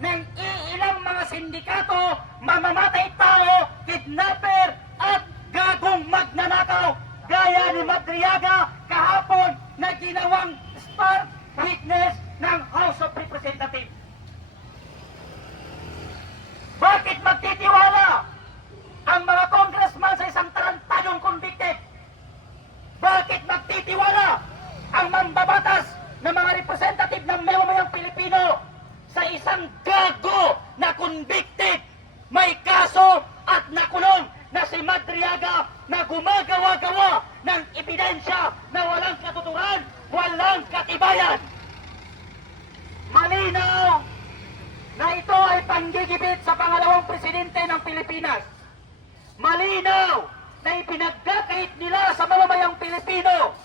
ng iilang mga sindikato, mamamatay tao, kidnapper at gagong magnanakaw gaya ni Madriaga kahapon na ginawang star witness ng House of Representatives. Bakit magtitiwala ang mga congressman sa isang tarantadong convicted? Bakit magtitiwala ang mambabatas ng mga representative ng mamamayang Pilipino sa isang gago na convicted, may kaso at nakulong na si Madriaga na gumagawa-gawa ng ebidensya na walang katuturan, walang katibayan? Malinaw na ito ay panggigipit sa pangalawang presidente ng Pilipinas. Malinaw na ipinagkakait nila sa mamamayang Pilipino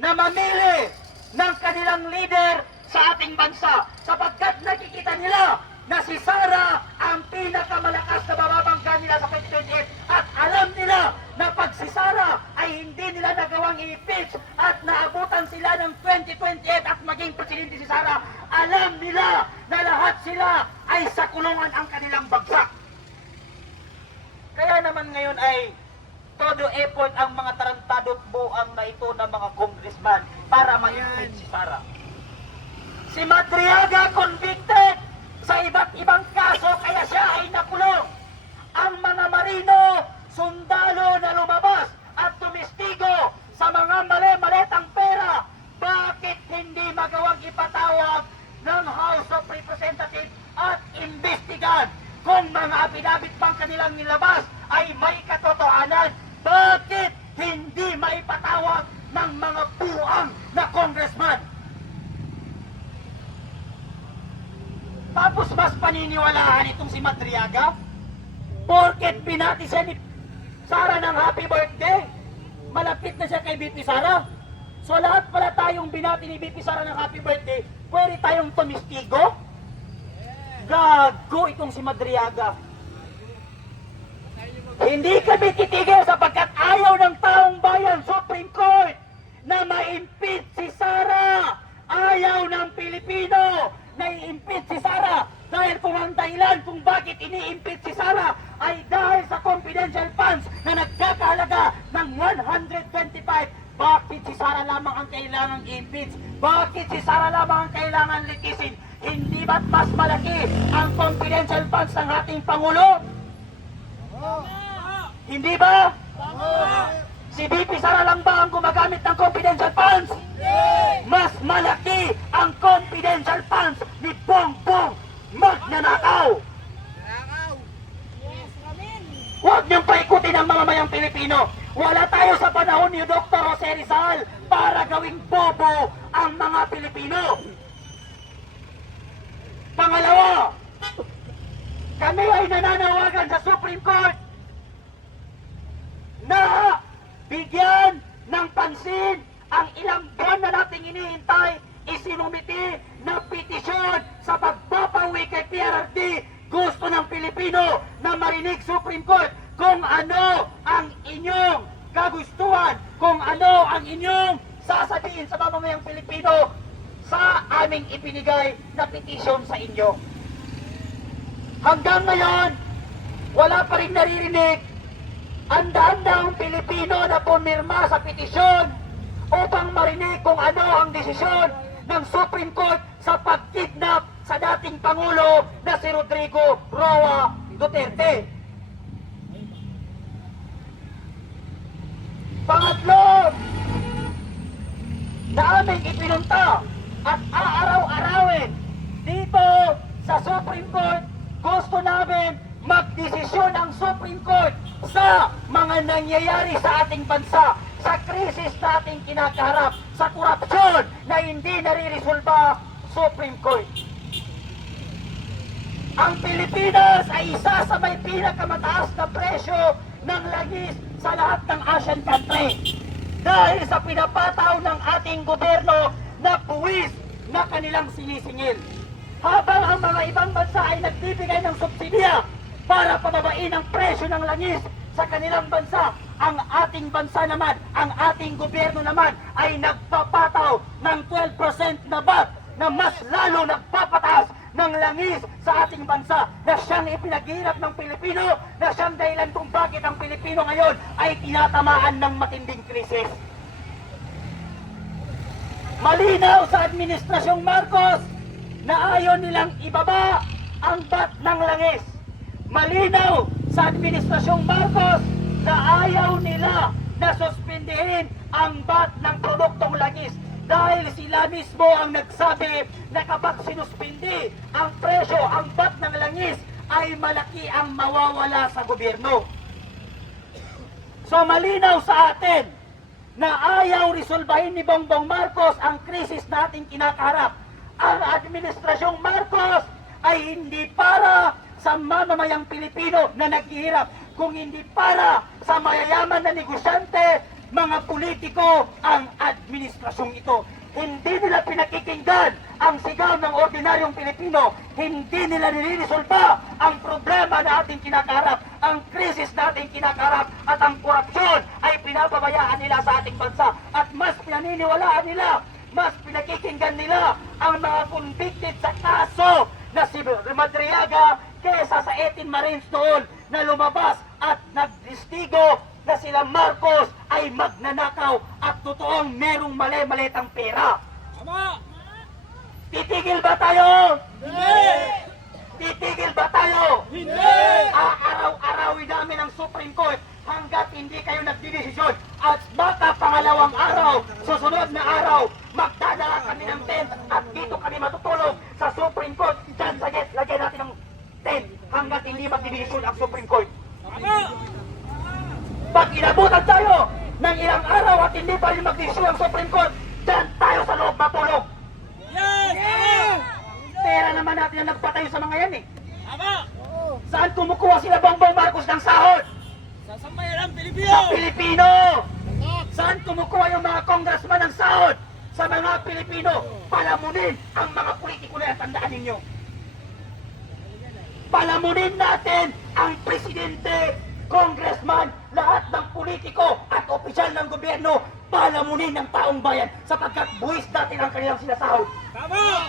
na mamili ng kanilang leader sa ating bansa sapagkat nakikita nila na si Sara ang pinakamalakas na bababangga nila sa 2028 at alam nila na pag si Sara ay hindi nila nagawang i-impeach at naabutan sila ng 2028 at maging presidente si Sara, alam nila na lahat sila ay sa kulungan ang kanilang bagsak. Kaya naman ngayon ay todo effort ang mga tarantado at buang na ito ng mga congressman para ma-impeach si Sara. Si Madriaga convicted sa iba't ibang kaso kaya siya ay nakulong. Ang mga marino, sundalo na lumabas at tumistigo sa mga mali-maletang pera, bakit hindi magawang ipatawag ng House of Representatives at imbestigan kung mga apidabit pang kanilang nilabas ay may katotohanan? Bakit hindi maipatawag ng mga buang na congressman? Tapos mas paniniwalaan itong si Madriaga? Porket binati siya ni Sara ng happy birthday, malapit na siya kay BP Sara. So lahat pala tayong binati ni BP Sara ng happy birthday, pwede tayong tumistigo? Gago itong si Madriaga. Hindi kami titigil sapagkat ayaw ng taong bayan, Supreme Court, na ma-impeach si Sara. Ayaw ng Pilipino na i-impeach si Sara dahil kung ang dahilan kung bakit ini-impeach si Sara ay dahil sa confidential funds na nagkakahalaga ng 125. Bakit si Sara lamang ang kailangang i-impeach? Bakit si Sara lamang ang kailangan litisin? Hindi ba't mas malaki ang confidential funds ng ating Pangulo? Hindi ba? Si BP Sara lang ba ang gumagamit ng confidential funds? Mas malaki ang confidential funds ni Bongbong Magnanakaw. Huwag niyong paikutin ang mamamayang Pilipino. Wala tayo sa panahon ni Dr. Jose Rizal para gawing bobo ang mga Pilipino. Pangalawa, kami ay nananawagan sa Supreme Court na bigyan ng pansin ang ilang buwan na nating inihintay, isinumiti na petisyon sa pagpapawi kay PRRD. Gusto ng Pilipino na marinig Supreme Court kung ano ang inyong kagustuhan, kung ano ang inyong sasabihin sa mamamayang Pilipino sa aming ipinigay na petisyon sa inyo. Hanggang ngayon, wala pa rin naririnig ang daang-daang Pilipino na pumirma sa petisyon upang marinig kung ano ang desisyon ng Supreme Court sa pagkidnap sa dating Pangulo na si Rodrigo Roa Duterte. Pangatlo, na aming ipinunta at aaraw-arawin dito sa Supreme Court, gusto namin magdesisyon ang Supreme Court sa mga nangyayari sa ating bansa, sa krisis na ating kinakaharap, sa korupsyon na hindi nariresolba Supreme Court. Ang Pilipinas ay isa sa may pinakamataas na presyo ng langis sa lahat ng Asian country dahil sa pinapataw ng ating gobyerno na buwis na kanilang sinisingil. Habang ang mga ibang bansa ay nagbibigay ng subsidiya para pababain ang presyo ng langis sa kanilang bansa, ang ating bansa naman, ang ating gobyerno naman ay nagpapataw ng 12% na VAT na mas lalo nagpapataas ng langis sa ating bansa na siyang ipinaghirap ng Pilipino, na siyang dahilan kung bakit ang Pilipino ngayon ay tinatamaan ng matinding krisis. Malinaw sa Administrasyong Marcos na ayaw nilang ibaba ang VAT ng langis. Malinaw sa Administrasyong Marcos na ayaw nila na suspindihin ang VAT ng produktong langis. Dahil sila mismo ang nagsabi na kapag sinuspindi ang presyo, ang VAT ng langis, ay malaki ang mawawala sa gobyerno. So malinaw sa atin na ayaw resolbahin ni Bongbong Marcos ang krisis nating kinakaharap. Ang Administrasyong Marcos ay hindi para sa mamamayang Pilipino na naghihirap, kung hindi para sa mayayaman na negosyante, mga politiko, ang administrasyong ito. Hindi nila pinakikinggan ang sigaw ng ordinaryong Pilipino. Hindi nila nililisolba ang problema na ating kinakaharap, ang krisis na ating kinakaharap, at ang korupsyon ay pinababayaan nila sa ating bansa. At mas pinaniniwalaan nila, mas pinakikinggan nila ang mga convicted sa kaso na si Madriaga kesa sa 18 Marines noon na lumabas at nagdistigo na sila Marcos ay magnanakaw at totoong merong mali-malitang pera. Tama! Titigil ba tayo? Hindi! Titigil ba tayo? Hindi! Aaraw-arawin namin ang Supreme Court hanggat hindi kayo nagdidesisyon. At baka pangalawang araw, susunod na araw, magdadala kami ng tent at dito kami matutulog sa Supreme Court. Diyan sa gate, lagyan natin ng tent hanggat hindi magdidesisyon ang Supreme Court. Tama! Pag inabutan tayo ng ilang araw at hindi pa rin mag-issue ang Supreme Court, dyan tayo sa loob matulog. Yes! Tama! Pera naman natin ang nagpatayo sa mga yan eh. Tama! Saan kumukuha sila Bongbong Marcos ng sahod? Sa sambayan ng Pilipino! Sa Pilipino! Saan kumukuha yung mga congressman ng sahod? Sa mga Pilipino. Palamunin ang mga politiko na yan, tandaan ninyo. Palamunin natin ang presidente, congressman, lahat ng politiko at opisyal ng gobyerno, palamunin ng taong bayan sapagkat buwis natin ang kanilang sinasahod. Tama!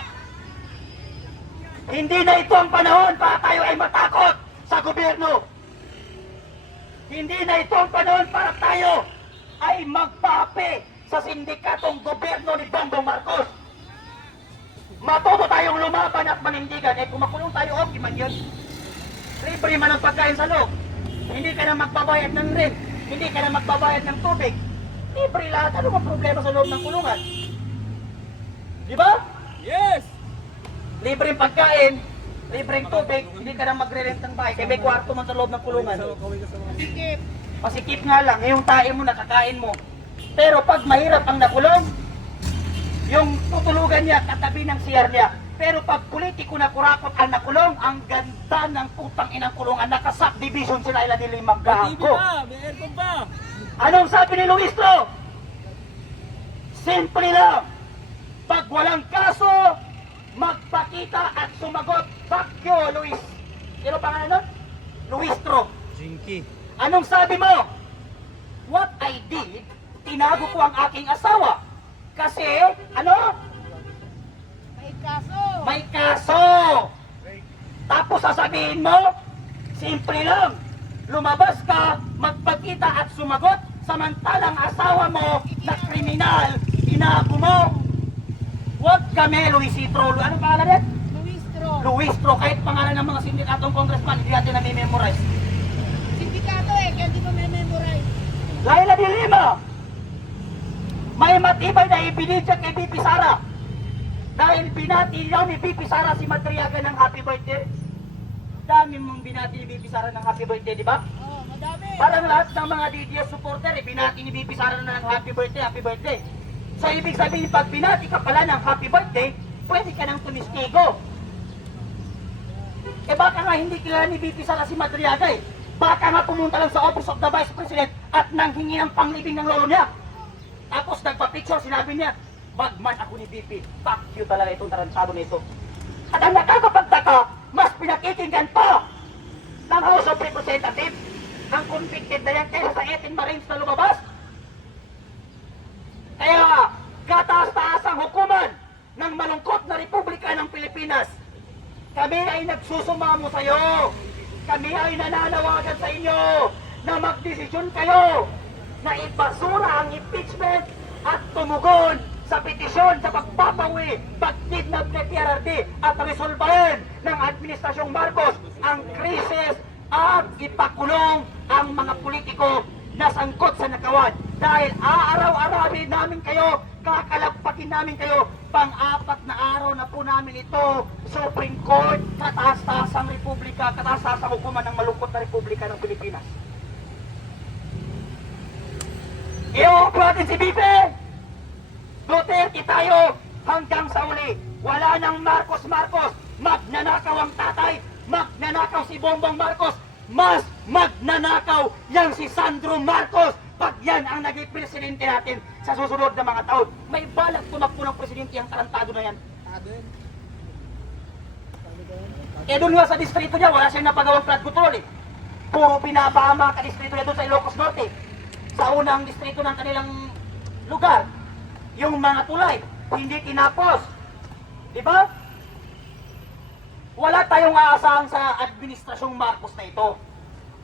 Hindi na ito ang panahon para tayo ay matakot sa gobyerno. Hindi na ito ang panahon para tayo ay magpaapi sa sindikatong gobyerno ni Bongbong Marcos. Matuto tayong lumaban at manindigan. Kung makulong tayo, okay man yun. Libre man ang pagkain sa loob. Hindi ka na magbabayad ng rent. Hindi ka na magbabayad ng tubig. Libre lahat. Ano bang problema sa loob ng kulungan? Di ba? Yes! Libreng pagkain, libreng tubig, hindi ka na magre-rent ng bahay. Kaya may kwarto man sa loob ng kulungan. Sikip! Masikip nga lang, yung tae mo, nakakain mo. Pero pag mahirap ang nakulong, yung tutulugan niya katabi ng CR niya. Pero pag politiko na kurakot ang nakulong, ang ganda ng putang inang kulungan. Naka-subdivision sila ila nila yung May TV magkaangko. pa! May aircon pa! Anong sabi ni Luistro? Simple lang. Pag walang kaso, magpakita at sumagot. Fuck you, Luis. Sino pangalan nun? Luistro. Jinky. Anong sabi mo? What I did, tinago ko ang aking asawa. Kasi, ano? May kaso! May kaso. Tapos sasabihin mo, simple lang. Lumabas ka, magpakita at sumagot, samantalang asawa mo na kriminal, tinago mo. Huwag kami, Luisitro. Anong pangalan yan? Luistro! Luistro. Kahit pangalan ng mga sindikatong congressman, hindi natin na-memorize. Sindikato kaya di mo memorize. Laila de Lima, may matibay na ibinidya kay BP Sara. Dahil binati daw ni BP Sara si Madriaga ng happy birthday. Dami mong binati ni BP Sara ng happy birthday, di ba? Oh, madami! Parang lahat ng mga DDS supporter, binati ni BP Sara na ng happy birthday, happy birthday. So ibig sabihin, pag binati ka pala ng happy birthday, pwede ka nang tumistigo. Eh baka nga hindi kilala ni BP Sara si Madriaga eh. Baka nga pumunta lang sa Office of the Vice President at nanghingi ng panglibing ng lolo niya. Tapos nagpa-picture, sinabi niya, bagman ako ni BP. Fuck you talaga itong tarantado nito. At ang nakakapagtaka, mas pinakikinggan pa ng House of Representatives ang convicted na yan kaysa sa 18 Marines na lumabas. Kaya, kataas-taas ang hukuman ng malungkot na Republika ng Pilipinas. Kami ay nagsusumamo sa iyo. Kami ay nananawagan sa inyo na magdesisyon kayo na ibasura ang impeachment at tumugon sa petisyon sa pagpapawi, pagkidnap ni PRRD at resolbahin ng Administrasyong Marcos ang krisis at ipakulong ang mga politiko na sangkot sa nakawan. Dahil aaraw-arawin namin kayo, kakalagpakin namin kayo, pang-apat na araw na po namin ito, Supreme Court, kataas-taasang republika, kataas-taasang hukuman ng malungkot na Republika ng Pilipinas. I-off natin si Bibe! Duterte tayo hanggang sa uli. Wala nang Marcos. Magnanakaw ang tatay. Magnanakaw si Bongbong Marcos. Mas magnanakaw yang si Sandro Marcos. Pag yan ang naging presidente natin sa susunod na mga taon. May balak tumakbo ng presidente ang tarantado na yan. Eh doon nga sa distrito niya, wala siyang napagawang flood control eh. Puro pinapahama ka distrito niya doon sa Ilocos Norte. Sa unang distrito ng kanilang lugar. Yung mga tulay, hindi tinapos. Di ba? Wala tayong aasahan sa Administrasyong Marcos na ito.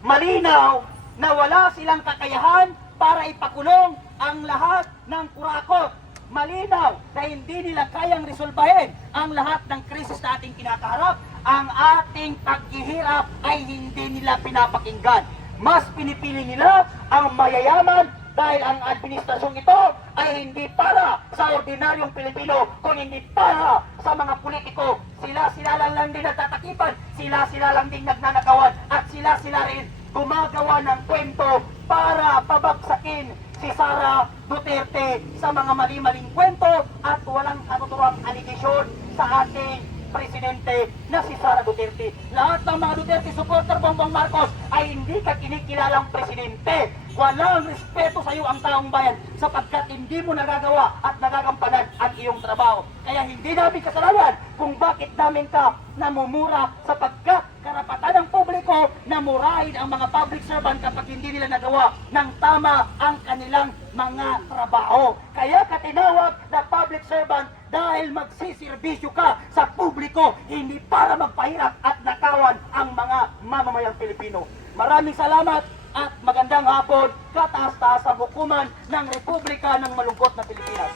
Malinaw na wala silang kakayahan para ipakulong ang lahat ng kurakot. Malinaw na hindi nila kayang resolbahin ang lahat ng krisis na ating kinakaharap. Ang ating paghihirap ay hindi nila pinapakinggan. Mas pinipili nila ang mayayaman dahil ang administrasyong ito ay hindi para sa ordinaryong Pilipino, kung hindi para sa mga politiko. Sila lang din nagtatakipan, sila lang din nagnanakawan, at sila rin gumagawa ng kwento para pabagsakin si Sara Duterte sa mga mali-maling kwento at walang katuturang aligasyon sa ating presidente na si Sara Duterte. Lahat ng mga Duterte supporter Bongbong Marcos ay hindi ka kinikilalang presidente. Walang respeto sa iyo ang taong bayan sapagkat hindi mo nagagawa at nagagampanan ang iyong trabaho. Kaya hindi namin kasalanan kung bakit namin ka namumura sapagkat karapatan ng publiko na murahin ang mga public servant kapag hindi nila nagawa ng tama ang kanilang mga trabaho. Kaya ka tinawag na public servant dahil magsisirbisyo ka sa publiko, hindi para magpahirap at nakawan ang mga mamamayang Pilipino. Maraming salamat at magandang hapon, kataas-taas ang hukuman ng Republika ng Malungkot na Pilipinas.